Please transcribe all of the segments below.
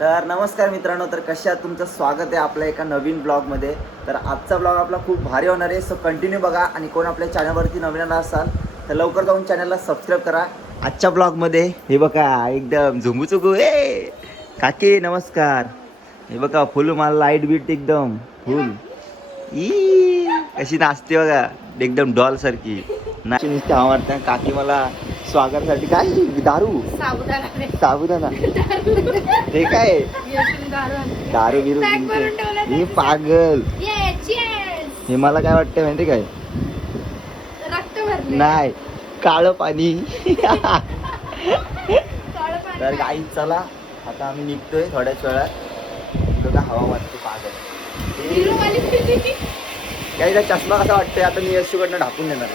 तर नमस्कार मित्रांनो, तर कशा आहात? तुमचं स्वागत आहे आपल्या एका नवीन ब्लॉगमध्ये. तर आजचा ब्लॉग आपला खूप भारी होणार आहे, सो कंटिन्यू बघा. आणि कोण आपल्या चॅनलवरती नवीन असाल तर लवकर जाऊन चॅनलला सबस्क्राईब करा. आजच्या ब्लॉगमध्ये हे बघा, एकदम झुंबुचुकू ए काकी नमस्कार. हे बघा फुल मला लाईट बीट एकदम फुल ई कशी नाचते बघा, एकदम डॉल सारखी नाची नुसते आवडते. काकी मला स्वागतासाठी काय दारू साबुदाणा हे काय दारू बिरू हे पागल. हे मला काय वाटतं माहिती काय, नाही काळं पाणी. तर गाई चला आता आम्ही निघतोय थोड्याच वेळात. बघा हवा वाटते पागल. गाईचा चष्मा कसा वाटतोय आता मी यशूकडनं ढापून देणार.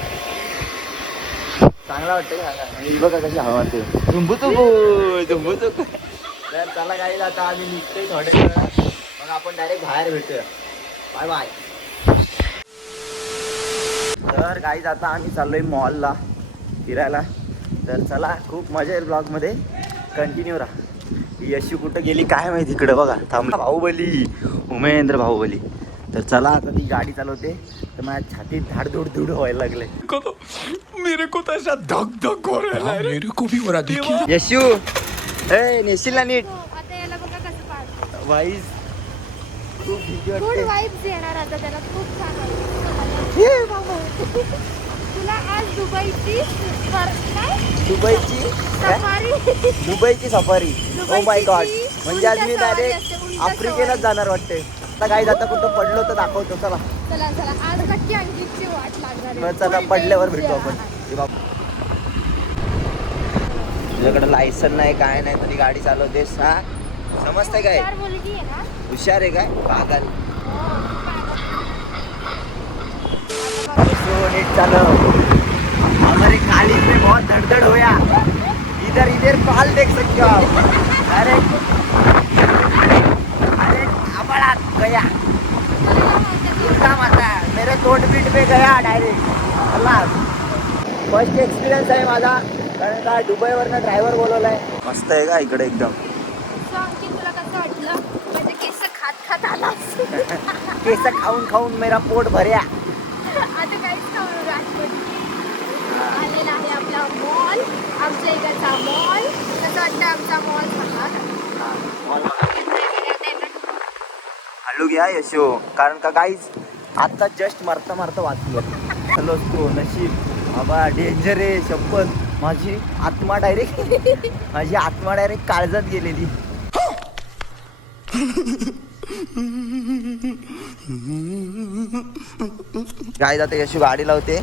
चांगला वाटतं का सांगा. बघा कशी हवा वाटते झुंबुचुकू. तर चला गाईला आता आम्ही निघतोय थोड्या वेळात, मग आपण डायरेक्ट बाहेर भेटूया. Bye bye. तर गाईज आता आम्ही चाललोय मॉलला फिरायला. तर चला खूप मजा येईल ब्लॉगमध्ये, कंटिन्यू राहा. यशू कुठं गेली काय माहिती, इकडं बघा थांबला बाहुबली, उमेंद्र बाहुबली. तर चला आता ती गाडी चालवते तर माझ्या छातीत धाडधूड धूड व्हायला लागले. मेरे को तो ऐसा धक धक हो रहा है. मेरे को भी हो रहा देखिए. यशू ए नेशील ना नीट आता याला बघा कसं पाडतो. वाईज खूप भीती गुड वाटते. वाइब्स येणार आता त्याला, खूप छान वाटतं. हे बाबा, तुला आज दुबईची काय दुबईची काय? सफारी दुबईची सफारी. ओ माय गॉड, म्हणजे आज मी उंट डायरेक्ट सवारी असते, उंट आफ्रिकेलाच सवारी. जाणार वाटते. आता काय जाता कुठं पडलो तर दाखवतो. चला चला चला आज नक्की अंकितची वाट लागणार आहे. मग चला Full पडल्यावर day भेटू आपण. हे बाबा, तुझ्याकडे लायसन नाही काय नाही तरी गाडी चालवतेस हा, समजतंय काय? हुशार मुलगी आहे ना. हुशार आहे काय पागल. नीट चालव. हमारे कॉलेज में बहुत धड़धड़ होया, इधर इधर कॉल देख सकते हो आप. अरे अरे अबड़ा गया उल्टा माता, मेरे तोंड बीट पे गया डायरेक्ट. अल्लाह, फर्स्ट एक्सपिरियन्स आहे माझा, कारण का दुबईवरनं ड्रायव्हर बोलवलाय. मस्त आहे का इकडे एकदम. So, अंकित तुला कसं वाटलं? म्हणजे केस खात खात आलास. केस खाऊन खाऊन मेरा पोट भरया. आता काहीच खाऊ नका आठवणी. आलेला आहे आपला मॉल, आमच्या इकडचा मॉल. कसं वाटतं आमचा मॉल सांगा. हळू घ्या यशो, कारण का गाईज आता जस्ट मारता मारता वाचलं. हॅलो तो नशीब बाबा, डेंजर आहे शपथ. माझी आत्मा डायरेक्ट काळजात गेलेली. गाईज आता यशू गाडी लावते,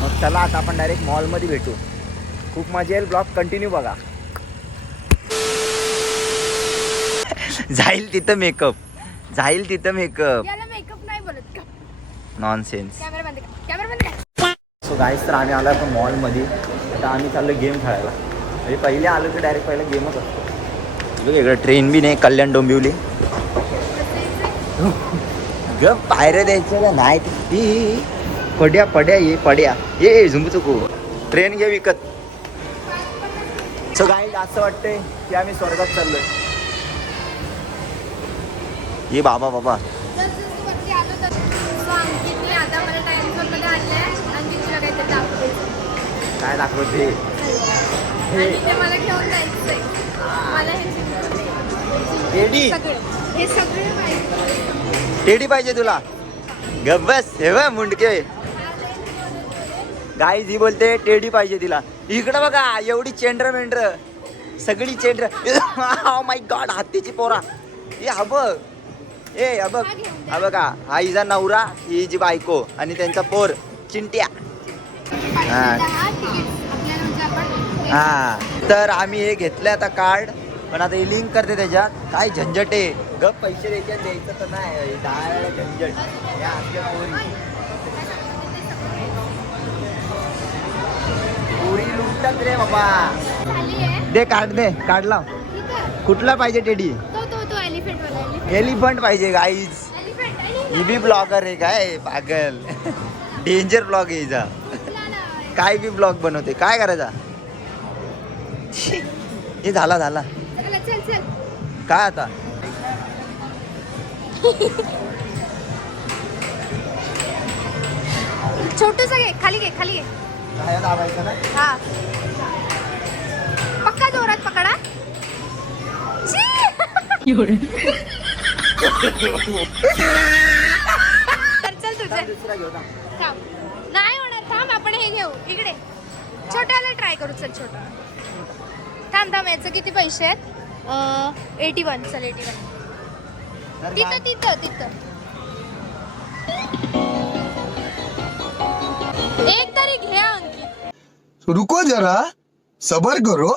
मग चला आता आपण डायरेक्ट मॉलमध्ये भेटू. खूप मजा येईल, ब्लॉग कंटिन्यू बघा. जाईल तिथं मेकअप. याला मेकअप नाही बोलत का? नॉनसेन्स. कॅमेरा बंद कर, कॅमेरा बंद कर. सो गाईज तर आम्ही आलो आपण मॉलमध्ये. आता आम्ही चाललो गेम खेळायला. म्हणजे पहिले आलो की डायरेक्ट पहिला गेमच असतो. इकडं ट्रेन बी नाही, कल्याण डोंबिवली. ग पायऱ्या द्यायचं का नाही ती पड्या ये झुंबुचुकू. ट्रेन घे विकत. सो गाईज असं वाटतंय की आम्ही स्वर्गात चाललोय. ये बाबा जसं वरती आलो तर अंकितने आता मला टाइम झोनमध्ये आणलंय. अंकित तुला काहीतरी दाखवायचं. काय दाखवते आणि ते मला घेऊन जायचंय. मला टेडी हे सगळे पाहिजे. टेडी पाहिजे तुला. गब्बस हे बघ मुंडके. गाईज ही बोलते टेडी पाहिजे तिला. इकडं बघा एवढी चेंडर सगळी चेंडर. ओ माय गॉड, हत्तीची पोरा. हे हा बघ, हा बघा, हा हिचा नवरा, ही जी बायको आणि त्यांचा पोर चिंट्या. हा तर आम्ही हे घेतलं आता कार्ड, पण आता हे लिंक करते त्याच्यात. काय झंझट आहे गप, पैसे द्यायचं तर नाही, 10 वेळा झंझट. या असल्या पोरी लुटतात रे बाबा. दे कार्ड लाव. कुठला पाहिजे टेडी? तो एलिफंट एलिफंट पाहिजे गाईज. ही बी ब्लॉगर आहे काय पागल. डेंजर ब्लॉग आहे हिचा. काय बी ब्लॉग बनवते, काय करायचा. हे झाला चल चल काय आता छोटूस घे, खाली घे, खाली घे. काय दाबायचं ना हा पक्का जोरात पकडा. छी! तर चल तुझे दुसरा घेऊ ना. थांब. नाही होणार, थांब आपण हे घेऊ इकडे. छोट्याला ट्राय करू. चल छोटा थांब थांब. याचं किती पैसे आहेत? 81. चल 81. तर तिथं काय? तिथं तिथं एक तरी घे अंकित. रुको जरा सबर करो.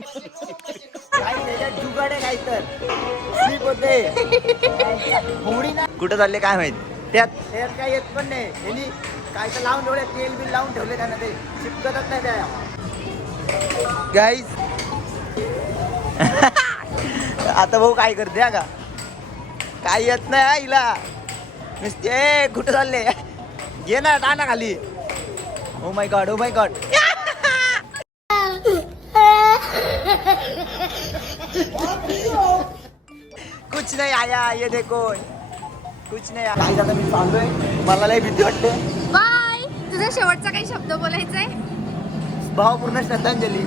काय त्याच्यात जुगाड आहे काय तर स्लिप होते होडी ना. कुठं चालले काय माहित. त्यात काय येत पण नाही. यांनी काय तर लावून ठेवले, तेल बिल लावून ठेवले त्यांना, ते चिपकतच नाही त्या गाईज. आता भाऊ काय करते हा का, काय येत नाही हा हिला नुसते. कुठं चालले घे ना, टाना खाली. ओ my God, O my God. कुछ नाही आया, ये देखो कुछ नाही. काय झालं, मी चाललोय, मला लय भीती वाटते. बाय. तुझा शेवटचा काही शब्द बोलायचा आहे? भावपूर्ण श्रद्धांजली.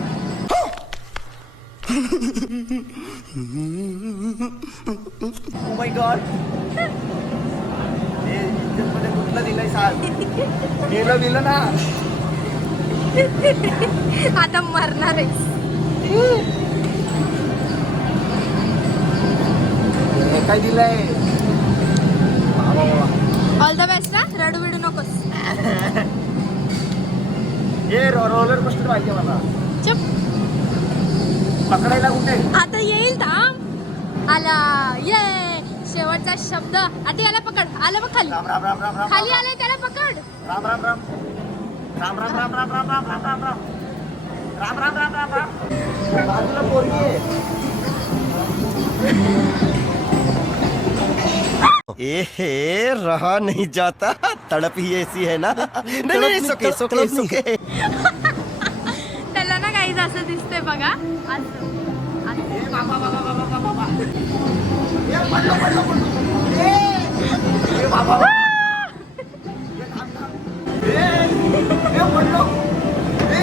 ओ माय गॉड. हे इज्जतमध्ये कुठलं दिलंय साल, दिलं ना. आता मरणार आहेस. हे काय दिलंय. All the best. रडू बिडू नकोस. हे रोलर कोस्टर पाहिजे मला. चुप. पकडायला कुठे. आता येईल. थांब. आला. ये शेवटचा शब्द. आता याला पकड. आला बघ खाली. राम राम राम राम राम खाली आलाय त्याला पकड. राम राम राम राम राम राम राम राम राम राम राम राम राम राम राम राम राम. बाजूला पोरगी आहे. ए रहा नहीं जाता, तड़प ही ऐसी है ना. नहीं सुके सुके सुके. त्याला ना काही असं दिसतंय बघा. असं. ए बाबा बाबा बाबा बाबा बाबा. ए पडलो पडलो पडलो. ए बाबा बाबा. ए थांब थांब. ए पडलो. ए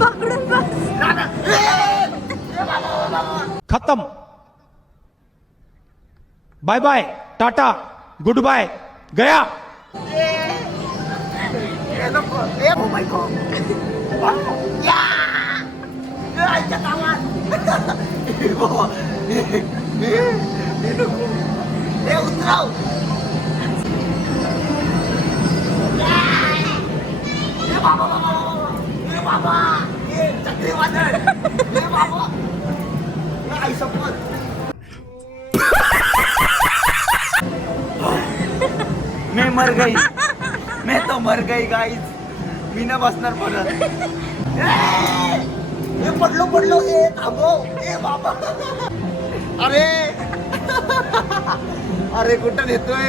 पकडून बस. खत्म. Bye bye tata good bye गया. ए नको. ए ओ माय गॉड. या. ए आईच्या गावात. ए बाबा. ए नको. ए उतराव. ए बाबा बाबा. ए बाबा. ए चक्रीवादळ. ए बाबा. ए आई शपथ. मैं मर गई. मैं तो मर गई गाइस. मी ना बसणार परत. ए पडलो पडलो. ए थांबो. ए बाबा. अरे अरे कुठं नेतोय.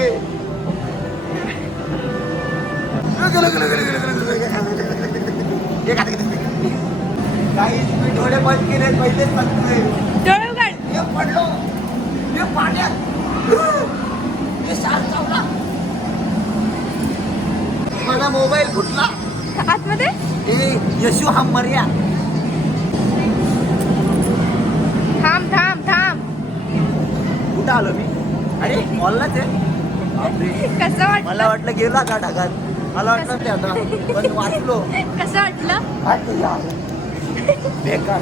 गाइस मी डोळे बंद केले पहिलेच सांगतोय. डोळे उघड. ए पडलो. ए पाण्यात. ए शाल चावला. माझा मोबाईल फुटला. आतमध्ये. ए यशू हा मर्या. थांब थांब थांब. कुठं आलो मी. अरे मॉललाच आहे. बापरे. कसं मला वाटलं? वाटलं गेला का ढगात. मला वाटलं ते आता पण वाचलो. कसं वाटलं? वाटलं यार. बेकार.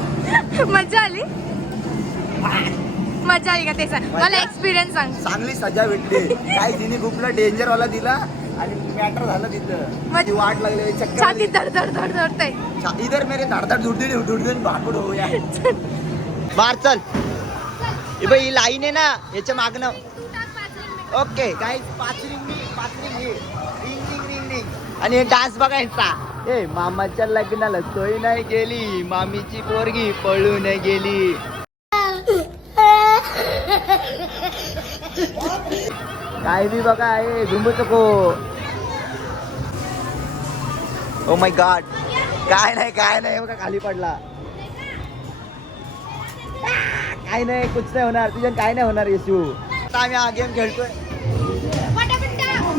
मजा आली. मजा आली का ते सांग. मला मजा? एक्सपिरियन्स सांग. चांगली सजा भेटली. काही तिने खूपला डेंजर वाला दिला आणि मॅटर झालं तिथं. मग- ती वाट लागली चक्कर छाती आली. धड धड धड धडतंय. इधर मेरे धडधड ढुडढुड भाकड हो या. बार चल. ए बाई ही लाईन आहे ना याच्या मागणं. ओके काय. पाच रिंग रिंग रिंग रिंग. आणि हे डान्स बघा यांचा. ए मामाच्या लग्नाला सोय नाही गेली, मामीची पोरगी पळून गेली. काय बी बघा. ए घुमू नको. ओ माय गॉड, काय नाही बघा खाली पडला. काय नाही, कुछ नाही होणार तुझ्या, काय नाही होणार येशू. आता आम्ही हा गेम खेळतोय.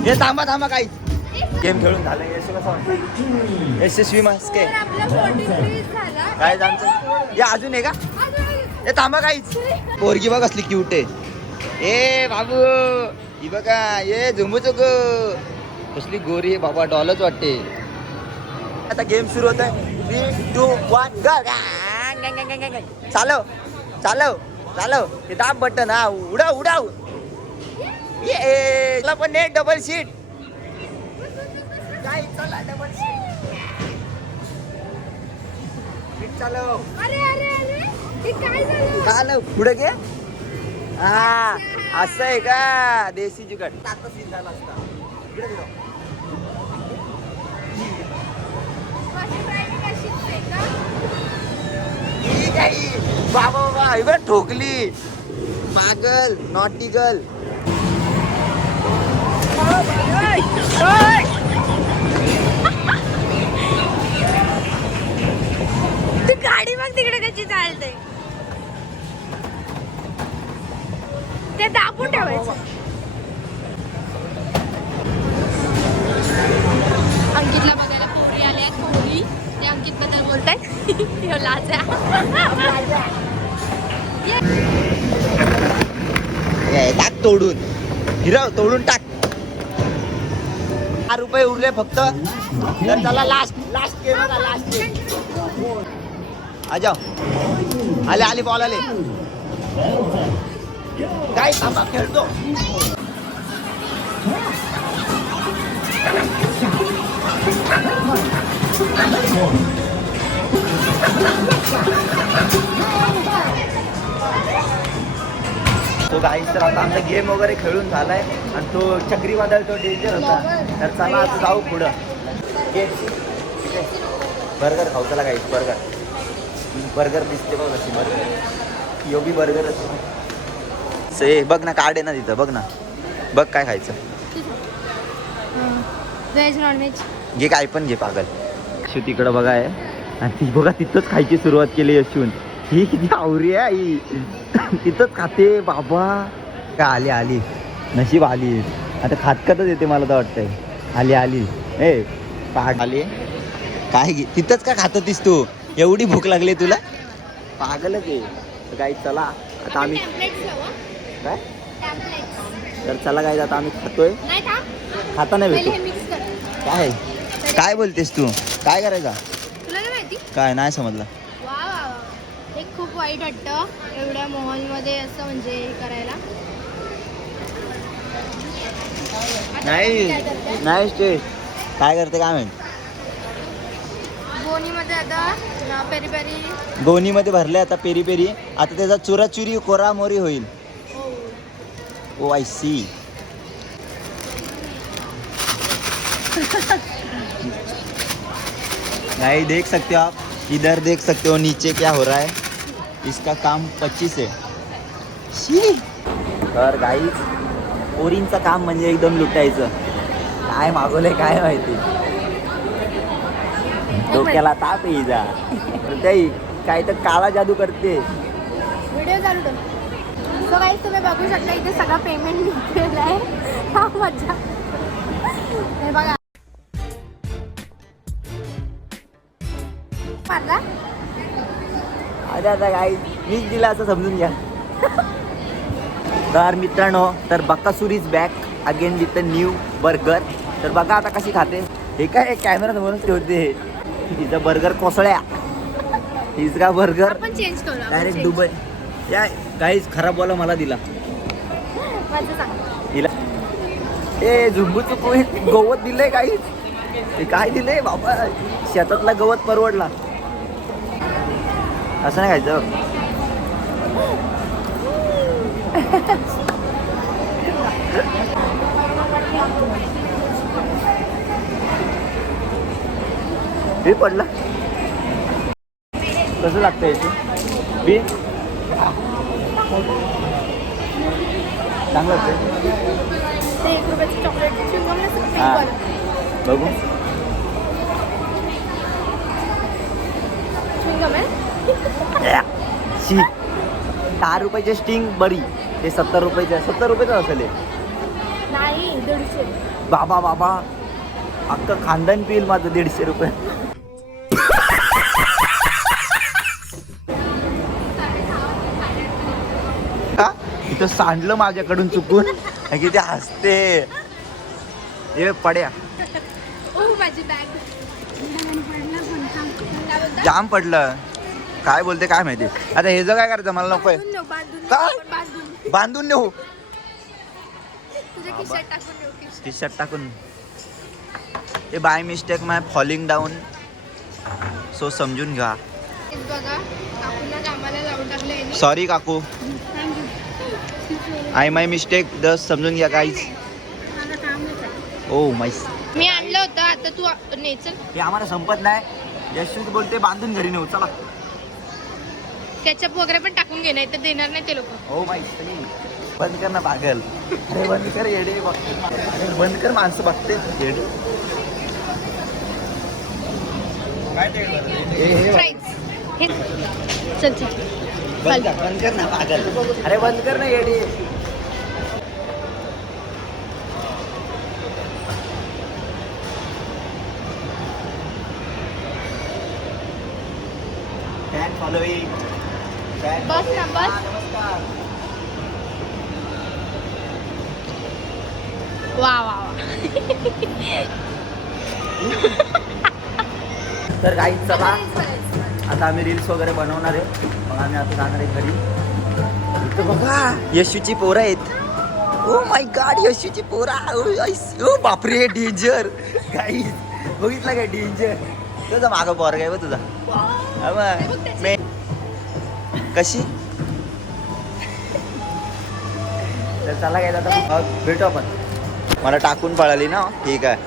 हे थांबा काहीच. गेम खेळून झालं. यशू कसं वाटतं? यशस्वी मस्के आपला 43 झाला. काय जाणतं या अजून आहे का? हे थांबा काहीच. पोरगी बघ असली क्यूट आहे. ए बाबू ही बघा, ये झुंबू चुक कसली गोरी आहे बाबा, डॉलच वाटते. आता गेम सुरू होत आहे. 3, 2, 1 चालव हे दाब बटन. हा उडाव ये पण net double sheet. Double sheet चालव. अरे हे काय झालं? चालव पुढे घे. हा असं आहे का? देसी जुगाड. आता सीन झाला असता. इकडे बघ. माझी ड्रायव्हिंग अशीच आहे का? ठीक आहे. बाबा इकडे ठोकली. पागल नॉटी गर्ल. ती गाडी बघ तिकडे कशी चालते. ते दाबून ठेवायचं. अंकितला बघायला पोरी आल्या आहेत. पोरी ते अंकित बद्दल बोलताय. लाजा टाक तोडून. हिरव तोडून टाक. 4 रुपये उरले फक्त. तर चला लास्ट गेम होता. Last game. आ जाओ. आले बॉल आले. काय थांबा खेळतो. तो गाईस तर आता आमचा गेम वगैरे खेळून झालाय आणि तो चक्रीवादळ तो डेंजर होता. तर चला आता जाऊ पुढं. बर्गर खाऊ चला गाईस. बर्गर दिसते बघ कशी. बर्गर यो बी बर्गर से बघ ना, कार्ड आहे ना तिथं. बघ ना, बघ काय खायचं. व्हेज नॉनव्हेज घे, काय पण घे पागल. यशू तिकडं बघा आहे आणि ती बघा तिथंच खायची सुरुवात केली यशून. ही किती आवरी आहे आई. तिथंच खाते बाबा. का आली नशीब आली. आता खातच येते मला तर वाटतंय. आली ए पाग आली. काय तिथंच का खात होतीस तू? एवढी भूक लागली तुला? पागलच आहे. काही चला आता आम्ही काय तर चला काय आता आम्ही खातोय. खाता नाही भेटू. काय बोलतेस तू? काय करायचा? तुला नाही माहिती? काय नाही समजलं. वा हे खूप वाईट वाटतं एवढ्या मॉलमध्ये असं म्हणजे करायला. नाही स्टेज काय करते काय माहिती. गोणीमध्ये आता पेरी पेरी गोणीमध्ये भरले आता पेरी पेरी. आता त्याचा चुराचुरी कोरामोरी होईल. ओ आई सी. नहीं देख सकते हो आप, इधर देख सकते हो नीचे क्या हो रहा है. इसका काम 25 है. तर गाईज पोरींचं काम म्हणजे एकदम लुटायचं. काय मागवलंय काय माहिती. डोक्याला ताप येई जा. त्याही काय तर काळा जादू करते. व्हिडिओ चालू ठेव. सो गाईज तुम्ही बघू शकता इथे सगळा पेमेंट निघलेला आहे. हा मजा. हे बघा मारला. अरे आता गाईज मीच दिला असं समजून घ्या. तर मित्रांनो, तर Bakasur is back again with a new burger. तर बघा आता कशी खाते. हे काय कॅमेरा समोरच ठेवते. तिचं बर्गर कोसळ्या. तिसरा बर्गर आपण चेंज करू. Direct Dubai. या काहीच खराब बोला मला दिला. माझं सांग. दिला ए झुंबू चुकू गवत दिलंय काहीच. हे काय दिलंय बाबा. शेतातला गवत परवडला. असं नाही खायचं. हे पडला. कसं लागतं याचं बी. चांगलं वाटतं. ते 1 रुपयाची चॉकलेट च्युइंगम नसतं ते हां बरं. बघू. कशी 10 रुपयाची स्टिंग बरी ते 70 रुपयाचे 70 रुपयाचं असेल हे. नाही 150. बाबा बाबा अख्खं खानदान पिईल माझं 150 रुपये. का इथं सांडलं माझ्याकडून चुकून किती हसते हे पड्या ओ माझी बॅग. जाम पडलं. काय बोलते काय माहिती. आता हे जर काय करायचं मला नकोय. काय? बांधून नेऊ तुझ्या खिशात टाकून ठेव खिशात. टी शर्ट टाकून. हे by mistake my falling down so समजून घ्या. हेच बघा काकूला कामाला लावून टाकलं यांनी. सॉरी काकू आय माय मिस्टेक जस्ट समजून घ्या काहीच. ओ माय मी आणलं होतं आता तू नेचल. हे आम्हाला संपत नाही. यशवंत बोलते बांधून घरी नेऊ चला. केचप वगैरे पण टाकून घे नाही तर देणार नाही ते लोक. ओ माय बंद कर ना पागल. अरे बंद कर येडे बघते. अरे बंद कर माणसं बघते येडे. फ्राईज हे चल चल बंद कर ना पागल. अरे बंद कर ना येडे. Fan following. बस ना बस. नमस्कार. वा वा वा. तर काही चला आता आम्ही रील्स वगैरे बनवणार आहे. मग आम्ही आता जाणार आहे घरी. इथं बघा यशूची पोरं आहेत. ओ माय गॉड यशूची पोरा. ओ बापरे डेंजर. काही बघितलं काय डेंजर. तुझा मागं पोरगा आहे बघ तुझा. हा बघ. मे कशी. तर चला काय आता मग भेटू आपण. मला टाकून पळाली ना ठीक आहे.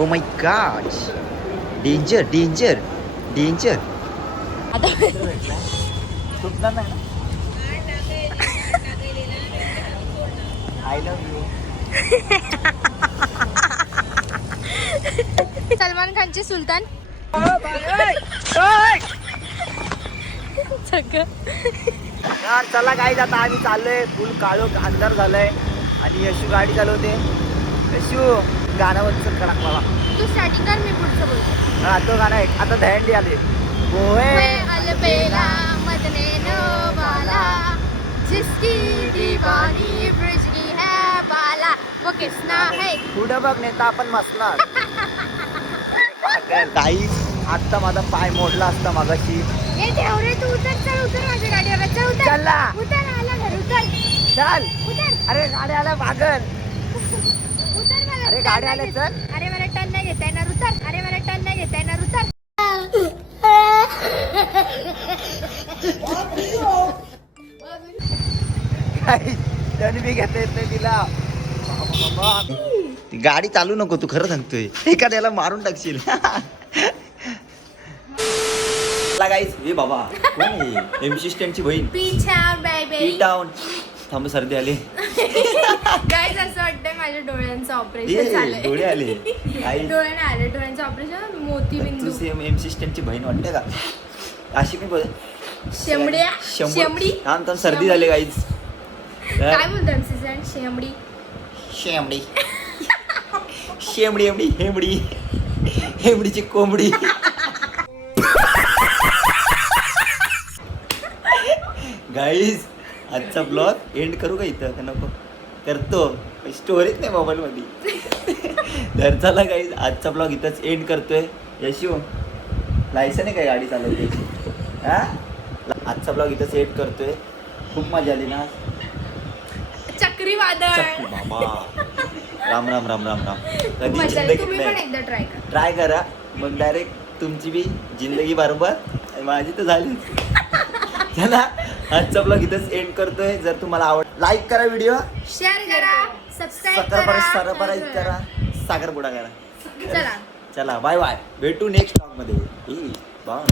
ओ my God danger danger danger. आता सुटणार नाही ना. I love you. सलमान खानचे सुलतान. सगळं यार चला काय आता आम्ही चाललोय. फुल काळो अंधार झालाय आणि यशू गाडी चालवते. यशू गाणं वचन करा मला. तू स्टार्टिंग कर मी पुढचं बोलतो. हा तो गाणं आहे. आता दहंडी आली. गोहे अलबेला मदने वाला जिसकी दीवानी ब्रिजनी है बाला वो किसना है. पुढं बघ नाही तर आपण मसणार. काही आत्ता माझा पाय मोडला असता मागाशी. ए देव रे तू उतर चल उतर माझ्या गाडीवर चल उतर. चला उतर आला घर उतर चल. उतर अरे गाड्या आल्या पागल. उतर मला अरे turn गाड्या नाही आल्या घेत- चल. अरे मला टर्न नाही घेता येणार उतर. अरे मला टर्न नाही घेता येणार उतर. काही टर्न बी घेता येत नाही तिला. ती गाडी चालू नको तू खरं सांगतोय. एखाद्याला मारून टाकशील. गाईस हे बाबा एमसी स्टँडची बहीण पीछा बेबी पी टाउन. थांब सर्दी आली. गाईज असं वाटतंय माझ्या डोळ्यांचं ऑपरेशन झालंय. डोळे आले. गाईस डोळ्याने आले डोळ्यांचं ऑपरेशन मोतीबिंदू. तू सेम एमसी स्टँडची बहीण वाटते का अशी मी बोल. शेमड्या शेमडी. थांब थांब सर्दी झाली गाईज. काय बोलतो एमसी शेमडी. शेमडी शेमडी एमडी हेमडी हेमडीची कोंबडी. गाईज आजचा ब्लॉग एंड करू का इथं का नको. करतो स्टोरीच नाही मोबाईल मध्ये. तर चला गाईज आजचा ब्लॉग इथंच एंड करतोय. यशू लायसन आहे काय गाडी चालवते. हा आजचा ब्लॉग इथंच एंड करतोय. खूप मजा आली ना. चक्रीवादळ. चक्की बाबा. राम राम राम राम राम. कधी मजा आली. जिंदगीत तुम्ही पण नाही. एकदा ट्राय करा. ट्राय करा मग डायरेक्ट तुमची बी जिंदगी बरोबर माझी तर झाली. चला आजचा ब्लॉग इथंच एंड करतोय. जर तुम्हाला आवड लाईक करा व्हिडिओ. शेअर करा सबस्क्राईब सरपराईज करा. साखरपुडा करा. चला चला बाय बाय. भेटू नेक्स्ट ब्लॉग मध्ये. बाय.